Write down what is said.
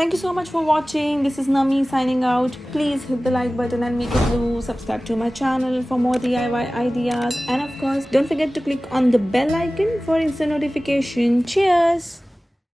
Thank you so much for watching. This is Nami signing out. Please hit the like button and make it blue. Subscribe to my channel for more DIY ideas. And of course, don't forget to click on the bell icon for instant notification. Cheers!